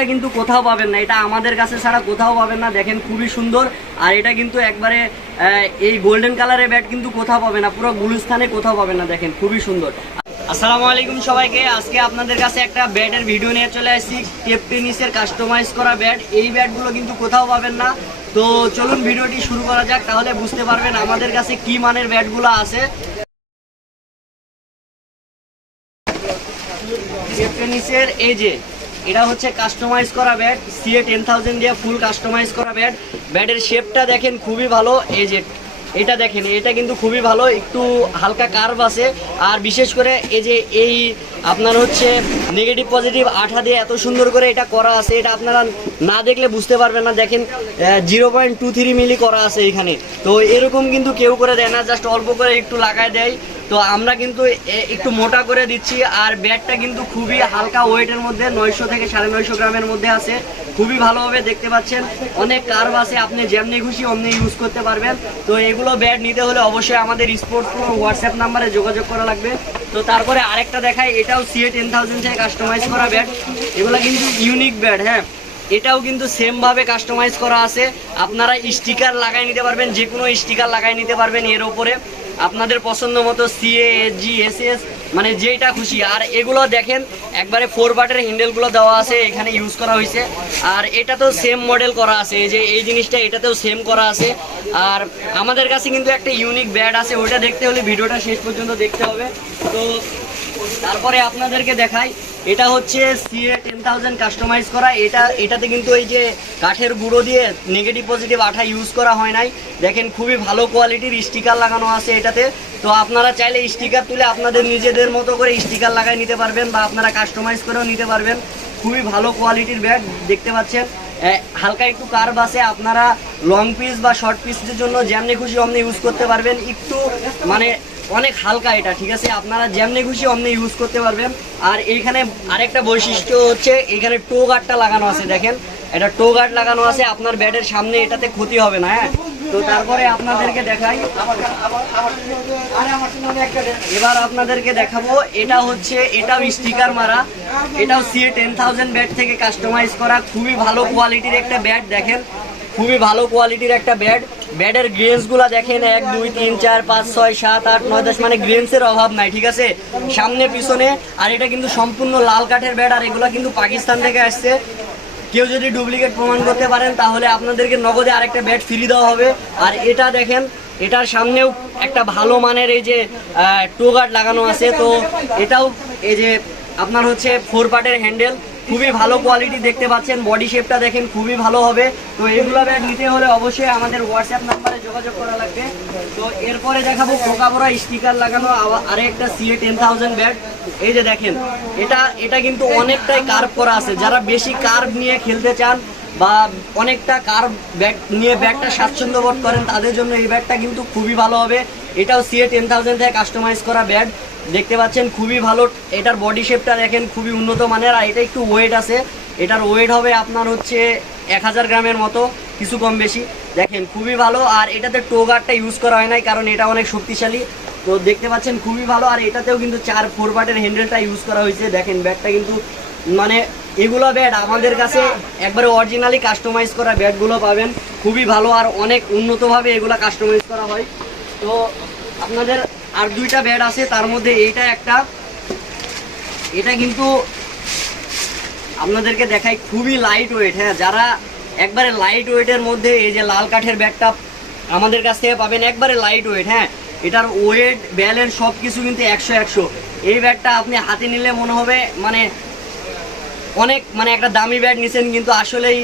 ব্যাটটা কিন্তু কোথাও পাবেন না, এটা আমাদের কাছে ছাড়া কোথাও পাবেন না। দেখেন খুবই সুন্দর, আর এটা কিন্তু একবারে এই গোল্ডেন কালারের ব্যাট কিন্তু কোথাও পাবেন না, পুরো গুলিস্তানে কোথাও পাবেন না। দেখেন খুবই সুন্দর। আসসালামু আলাইকুম সবাইকে, আজকে আপনাদের কাছে একটা ব্যাটের ভিডিও নিয়ে চলে আসছি, টেপ টেনিসের কাস্টমাইজ করা ব্যাট। এই ব্যাটগুলো কিন্তু কোথাও পাবেন না। তো চলুন ভিডিওটি শুরু করা যাক, তাহলে বুঝতে পারবেন আমাদের কাছে কি মানের ব্যাটগুলো আছে। টেপ টেনিসের এই যে এটা হচ্ছে কাস্টমাইজ করা ব্যাট, CA 10,000 দিয়ে ফুল কাস্টমাইজ করা ব্যাট। ব্যাটের শেপটা দেখেন খুবই ভালো। এই যে এটা দেখেন, এটা কিন্তু খুবই ভালো, একটু হালকা কার্ভ আছে। আর বিশেষ করে এই যে এই আপনার হচ্ছে নেগেটিভ পজিটিভ আঠা দিয়ে এত সুন্দর করে এটা করা আছে, এটা আপনারা না দেখলে বুঝতে পারবেন না। দেখেন 0.23 মিলি করা আছে এখানে। তো এরকম কিন্তু কেউ করে দেয় না, জাস্ট অল্প করে একটু লাগায় দেয়। তো আমরা কিন্তু একটু মোটা করে দিচ্ছি। আর ব্যাটটা কিন্তু খুবই হালকা ওয়েটের মধ্যে, 900 থেকে 950 গ্রামের মধ্যে আছে। খুবই ভালোভাবে দেখতে পাচ্ছেন, অনেক কার্ভ আছে, আপনি যেমনি খুশি অমনি ইউজ করতে পারবেন। তো এগুলো ব্যাট নিতে হলে অবশ্যই আমাদের স্পোর্টস প্রো হোয়াটসঅ্যাপ নাম্বারে যোগাযোগ করা লাগবে। তো তারপরে আরেকটা দেখাই, এটাও CA 10,000 থেকে কাস্টমাইজ করা ব্যাট। এগুলো কিন্তু ইউনিক ব্যাট, হ্যাঁ, এটাও কিন্তু সেম ভাবে কাস্টমাইজ করা আছে। আপনারা স্টিকার লাগাই নিতে পারবেন, যে কোনো স্টিকার লাগাই নিতে পারবেন এর উপরে আপনাদের পছন্দ মতো, CA SG SS মানে যেটা খুশি। আর এগুলো দেখেন একবারে 4 বাটের হ্যান্ডেলগুলো দেওয়া আছে, এখানে ইউজ করা হয়েছে। আর এটা তো সেম মডেল করা আছে, এই যে এই জিনিসটা এটাতেও সেম করা আছে। আর আমাদের কাছে কিন্তু একটা ইউনিক ব্যাট আছে, ওইটা দেখতে হলে ভিডিওটা শেষ পর্যন্ত দেখতে হবে। তো তারপরে আপনাদেরকে দেখাই, এটা হচ্ছে CA 10,000 কাস্টমাইজ করা। এটাতে কিন্তু এই যে কাঠের গুঁড়ো দিয়ে নেগেটিভ পজিটিভ আঠা ইউজ করা হয় নাই। দেখেন খুবই ভালো কোয়ালিটির স্টিকার লাগানো আছে এটাতে। তো আপনারা চাইলে স্টিকার তুলে আপনাদের নিজেদের মতো করে স্টিকার লাগাই নিতে পারবেন, বা আপনারা কাস্টমাইজ করেও নিতে পারবেন। খুবই ভালো কোয়ালিটির ব্যাগ দেখতে পাচ্ছেন, হালকা একটু কার্ভ আছে। আপনারা লং পিস বা শর্ট পিসের জন্য যেমনি খুশি অমনি ইউজ করতে পারবেন। একটু মানে অনেক হালকা এটা, ঠিক আছে, আপনারা যেমনি খুশি অমনি ইউজ করতে পারবেন। আর এইখানে আরেকটা বৈশিষ্ট্য হচ্ছে, এখানে টো গার্ডটা লাগানো আছে। দেখেন এটা টো গার্ড লাগানো আছে, আপনার ব্যাটের সামনে এটাতে ক্ষতি হবে না। হ্যাঁ, তো তারপরে আপনাদেরকে দেখাই, এবার আপনাদেরকে দেখাবো, এটা হচ্ছে এটাও স্টিকার মারা, এটাও CA 10,000 ব্যাট থেকে কাস্টমাইজ করা। খুবই ভালো কোয়ালিটির একটা ব্যাট, দেখেন খুবই ভালো কোয়ালিটির একটা ব্যাট। ব্যাটের গ্রেন্সগুলো দেখেন 1 2 3 4 5 6 7 8 9 10, মানে গ্রেন্সের অভাব নাই, ঠিক আছে, সামনে পিছনে। আর এটা কিন্তু সম্পূর্ণ লাল কাঠের ব্যাট, আর এগুলো কিন্তু পাকিস্তান থেকে আসছে। কেউ যদি ডুপ্লিকেট প্রমাণ করতে পারেন তাহলে আপনাদেরকে নগদে আরেকটা ব্যাট ফ্রি দেওয়া হবে। আর এটা দেখেন, এটার সামনেও একটা ভালো মানের এই যে টো গার্ড লাগানো আছে। তো এটাও এই যে আপনার হচ্ছে 4 পার্টের হ্যান্ডেল, খুবই ভালো কোয়ালিটি দেখতে পাচ্ছেন। বডি শেপটা দেখেন খুবই ভালো হবে। তো এগুলো ব্যাট নিতে হলে অবশ্যই আমাদের হোয়াটসঅ্যাপ নাম্বারে যোগাযোগ করা লাগবে। তো এরপরে দেখাবো পোকা বড়া স্টিকার লাগানো আরেকটা CA 10,000 ব্যাট। এই যে দেখেন, এটা কিন্তু অনেকটাই কার্ভ করা আছে। যারা বেশি কার্ভ নিয়ে খেলতে চান বা অনেকটা কার্ভ ব্যাট নিয়ে ব্যাটটা স্বাচ্ছন্দ্য বোধ করেন, তাদের জন্য এই ব্যাটটা কিন্তু খুবই ভালো হবে। এটাও CA 10,000 থেকে কাস্টমাইজ করা ব্যাট দেখতে পাচ্ছেন, খুবই ভালো। এটার বডি শেপটা দেখেন খুবই উন্নত মানের। আর এটা একটু ওয়েট আছে, এটার ওয়েট হবে আপনার হচ্ছে 1000 গ্রামের মতো, কিছু কম বেশি। দেখেন খুবই ভালো। আর এটাতে টো গার্ডটা ইউজ করা হয় নাই, কারণ এটা অনেক শক্তিশালী। তো দেখতে পাচ্ছেন খুবই ভালো। আর এটাতেও কিন্তু 4 পার্টের হ্যান্ডেলটা ইউজ করা হয়েছে। দেখেন ব্যাটটা কিন্তু মানে এগুলো ব্যাট আমাদের কাছে একবারে অরিজিনালি কাস্টমাইজ করা ব্যাটগুলো পাবেন, খুবই ভালো। আর অনেক উন্নতভাবে এগুলো কাস্টমাইজ করা হয়। তো আপনাদের আর 2টা ব্যাট আছে, তার মধ্যে এইটা একটা, এটা কিন্তু আপনাদেরকে দেখাই, খুবই লাইট ওয়েট। হ্যাঁ, যারা একবারে লাইট ওয়েটের মধ্যে, এই যে লাল কাঠের ব্যাটটা আমাদের কাছ থেকে পাবেন, একবারে লাইট ওয়েট। হ্যাঁ, এটার ওয়েট ব্যালেন্স সব কিছু কিন্তু 100। এই ব্যাটটা আপনি হাতে নিলে মনে হবে মানে অনেক মানে একটা দামি ব্যাট নিছেন, কিন্তু আসলেই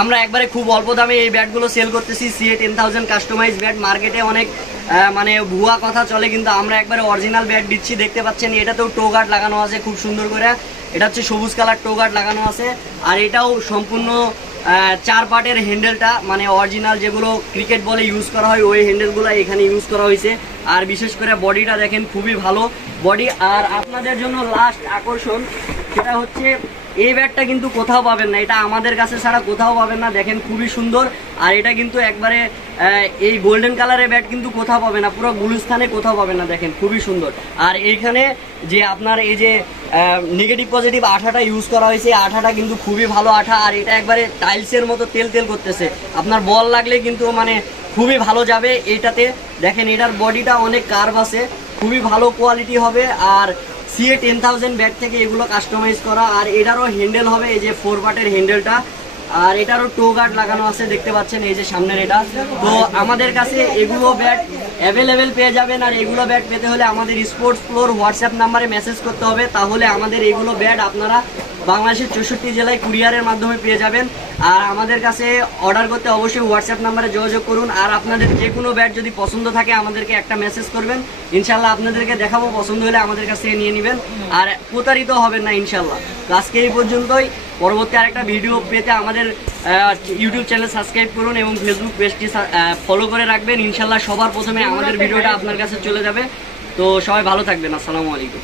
আমরা একবারে খুব অল্প দামে এই ব্যাটগুলো সেল করতেছি। CA 10,000 কাস্টমাইজ ব্যাট, মার্কেটে অনেক মানে ভুয়া কথা চলে, কিন্তু আমরা একবারে অরিজিনাল ব্যাট দিচ্ছি। দেখতে পাচ্ছেন এটাতেও টো গার্ড লাগানো আছে খুব সুন্দর করে। এটা হচ্ছে সবুজ কালার টো গার্ড লাগানো আছে। আর এটাও সম্পূর্ণ 4 পার্টের হ্যান্ডেলটা, মানে অরিজিনাল যেগুলো ক্রিকেট বলে ইউজ করা হয় ওই হ্যান্ডেলগুলো এখানে ইউজ করা হয়েছে। আর বিশেষ করে বডিটা দেখেন খুবই ভালো বডি। আর আপনাদের জন্য লাস্ট আকর্ষণ, সেটা হচ্ছে এই ব্যাটটা কিন্তু কোথাও পাবেন না, এটা আমাদের কাছে ছাড়া কোথাও পাবেন না। দেখেন খুবই সুন্দর, আর এটা কিন্তু একবারে এই গোল্ডেন কালারের ব্যাট কিন্তু কোথাও পাবে না, পুরো গুলিস্তানে কোথাও পাবেন না। দেখেন খুবই সুন্দর। আর এইখানে যে আপনার এই যে নেগেটিভ পজিটিভ আঠাটা ইউজ করা হয়েছে, এই আঠাটা কিন্তু খুবই ভালো আঠা, আর এটা একবারে টাইলসের মতো তেল তেল করতেছে। আপনার বল লাগলে কিন্তু মানে খুবই ভালো যাবে এইটাতে। দেখেন এটার বডিটা অনেক কার্ভ আছে, খুবই ভালো কোয়ালিটি হবে। আর CA 10,000 ব্যাট থেকে এগুলো কাস্টমাইজ করা। আর এটারও হ্যান্ডেল হবে এই যে 4 পার্টের হ্যান্ডেলটা, আর এটারও টো গার্ড লাগানো আছে, দেখতে পাচ্ছেন এই যে সামনের এটা। তো আমাদের কাছে এগুলো ব্যাট অ্যাভেলেবেল পেয়ে যাবেন। আর এগুলো ব্যাট পেতে হলে আমাদের স্পোর্টস ফ্লোর হোয়াটসঅ্যাপ নাম্বারে মেসেজ করতে হবে, তাহলে আমাদের এগুলো ব্যাট আপনারা বাংলাদেশের 64 জেলায় কুরিয়ারের মাধ্যমে পেয়ে যাবেন। আর আমাদের কাছে অর্ডার করতে অবশ্যই হোয়াটসঅ্যাপ নাম্বারে যোগাযোগ করুন। আর আপনাদের যে কোনো ব্যাট যদি পছন্দ থাকে আমাদেরকে একটা মেসেজ করবেন, ইনশাল্লাহ আপনাদেরকে দেখাবো, পছন্দ হলে আমাদের কাছ থেকে নিয়ে নেবেন, আর প্রতারিত হবেন না ইনশাল্লাহ। তো আজকে এই পর্যন্তই। পরবর্তী আরেকটা ভিডিও পেতে আমাদের ইউটিউব চ্যানেল সাবস্ক্রাইব করুন এবং ফেসবুক পেজটি ফলো করে রাখবেন। ইনশাল্লাহ সবার প্রথমে আমাদের ভিডিওটা আপনার কাছে চলে যাবে। তো সবাই ভালো থাকবেন। আসসালামু আলাইকুম।